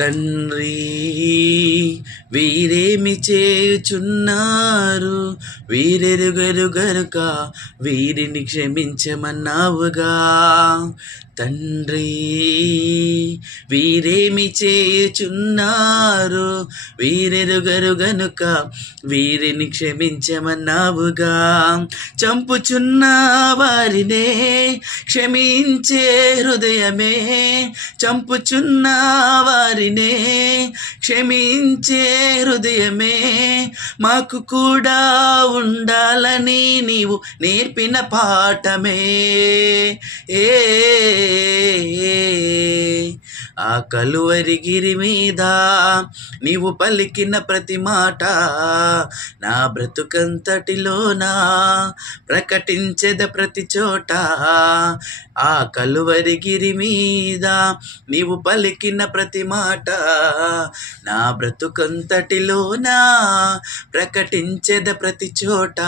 తండ్రి వీరేమి చేయుచున్నారు, వీరెరుగరు గనుక వీరిని క్షమించమన్నావుగా. తండ్రి వీరేమి చేయుచున్నారు, వీరెరుగరు గనుక వీరిని క్షమించమన్నావుగా. చంపుచున్న వారినే క్షమించే హృదయమే, చంపుచున్న వారినే క్షమించే హృదయమే మాకు కూడా ఉండాలని నీవు నేర్పిన పాఠమే. ఆ కలువరి గిరి మీద నీవు పలికిన ప్రతి మాట నా బ్రతుకంతటిలోనా ప్రకటించెద ప్రతి చోట. ఆ కలువరి గిరి మీద నీవు పలికిన ప్రతి మాట నా బ్రతుకంతటిలోనా ప్రకటించెద ప్రతి చోట.